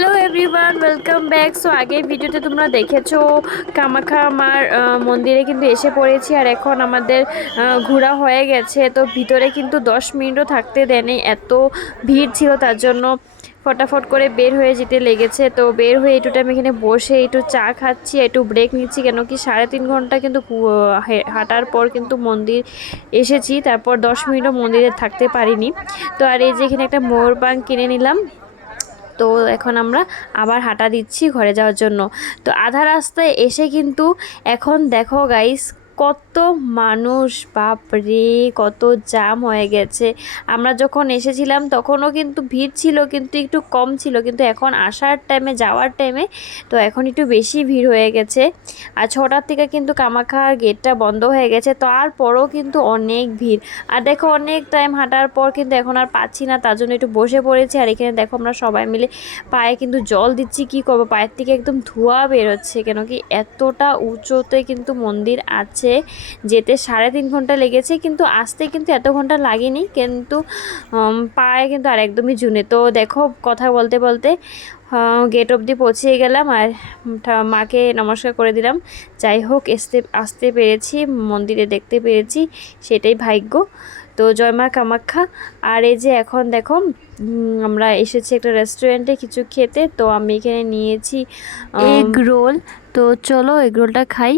Hello everyone, welcome back. So আগের ভিডিওতে তোমরা দেখেছো কামাখ্যা মার মন্দিরে কিন্তু এসে পড়েছি, আর এখন আমাদের ঘোরা হয়ে গেছে। তো ভিতরে কিন্তু 10 মিনিটও থাকতে দেয়নি, এত ভিড় ছিল। তার জন্য ফটাফট করে বের হয়ে যেতে লেগেছে। তো বের হয়ে একটু টাইম এখানে বসে একটু চা খাচ্ছি, একটু ব্রেক নিচ্ছি, কেন কি 3.5 ঘন্টা কিন্তু হাঁটার পর কিন্তু মন্দির এসেছি। তারপর 10 মিনিটও মন্দিরে থাকতে পারিনি। তো আর এই যে এখানে একটা মোর পান কিনে নিলাম। তো এখন আমরা আবার হাঁটা দিচ্ছি ঘরে যাওয়ার জন্য। তো আধা রাস্তায় এসে কিন্তু এখন দেখো গাইস, কত মানুষ, বাপরে কত জাম হয়ে গেছে। আমরা যখন এসেছিলাম তখনও কিন্তু ভিড় ছিল, কিন্তু একটু কম ছিল, কিন্তু এখন আসার টাইমে যাওয়ার টাইমে তো এখন একটু বেশি ভিড় হয়ে গেছে। আর 6টার থেকে কিন্তু কামাখ্যার গেটটা বন্ধ হয়ে গেছে, তারপরও কিন্তু অনেক ভিড়। আর দেখো অনেক টাইম হাঁটার পর কিন্তু এখন আর পাচ্ছি না, তার জন্য একটু বসে পড়েছি। আর এখানে দেখো আমরা সবাই মিলে পায়ে কিন্তু জল দিচ্ছি। কি করবো, পায়ের থেকে একদম ধোঁয়া বেরোচ্ছে, কেন কি এতটা উঁচুতে কিন্তু মন্দির আছে। যেতে 3.5 ঘন্টা লেগেছে, কিন্তু আসতে কিন্তু এত ঘন্টা লাগেনি, কিন্তু পায়ে কিন্তু আর একদমই জুনে। তো দেখো কথা বলতে বলতে গেট অবধি পৌঁছে গেলাম, আর মাকে নমস্কার করে দিলাম। যাই হোক, আসতে পেরেছি, মন্দিরে দেখতে পেরেছি, সেটাই ভাগ্য। তো জয় মা কামাখ্যা। আর এই যে এখন দেখো আমরা এসেছি একটা রেস্টুরেন্টে কিছু খেতে। তো আমি এখানে নিয়েছি এগ রোল। তো চলো এগ রোলটা খাই।